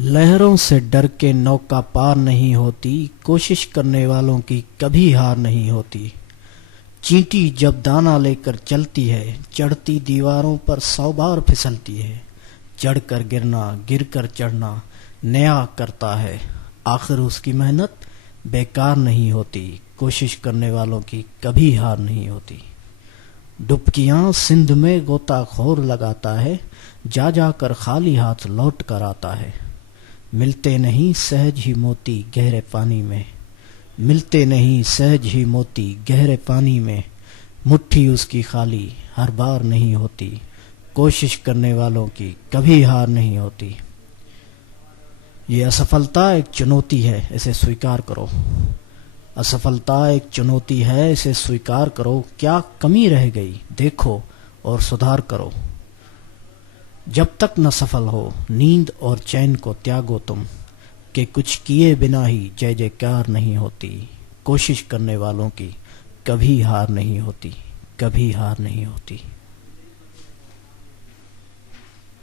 लहरों से डर के नौका पार नहीं होती, कोशिश करने वालों की कभी हार नहीं होती। चींटी जब दाना लेकर चलती है, चढ़ती दीवारों पर 100 बार फिसलती है। चढ़कर गिरना, गिरकर चढ़ना नया करता है। आखिर उसकी मेहनत बेकार नहीं होती, कोशिश करने वालों की कभी हार नहीं होती। डुबकियां सिंध में गोताखोर लगाता है, जा जाकर खाली हाथ लौट कर आता है। मिलते नहीं सहज ही मोती गहरे पानी में, मिलते नहीं सहज ही मोती गहरे पानी में। मुट्ठी उसकी खाली हर बार नहीं होती, कोशिश करने वालों की कभी हार नहीं होती। ये असफलता एक चुनौती है, इसे स्वीकार करो। असफलता एक चुनौती है, इसे स्वीकार करो। क्या कमी रह गई देखो और सुधार करो। जब तक न सफल हो नींद और चैन को त्यागो तुम, कि कुछ किए बिना ही जय जयकार नहीं होती। कोशिश करने वालों की कभी हार नहीं होती, कभी हार नहीं होती।